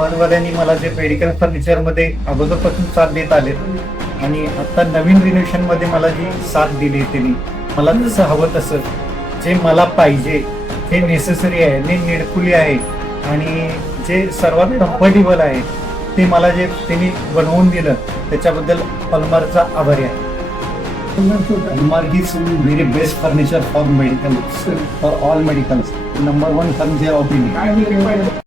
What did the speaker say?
पवारवाल्यांनी मला जे मेडिकल फर्निचरमध्ये अगोदरपासून साथ देत आले आणि आता नवीन रिनोव्हेशनमध्ये मला जी साथ दिली त्यांनी, मला जसं हवं तसं जे मला पाहिजे, जे नेसेसरी आहे, जे नीडफुली आहे आणि जे सर्वात कम्फर्टेबल आहे ते मला जे त्यांनी बनवून दिलं त्याच्याबद्दल पलमारचा आभारी आहे. Palmar gives very best furniture for medical, for all medicals. Number one furniture of India.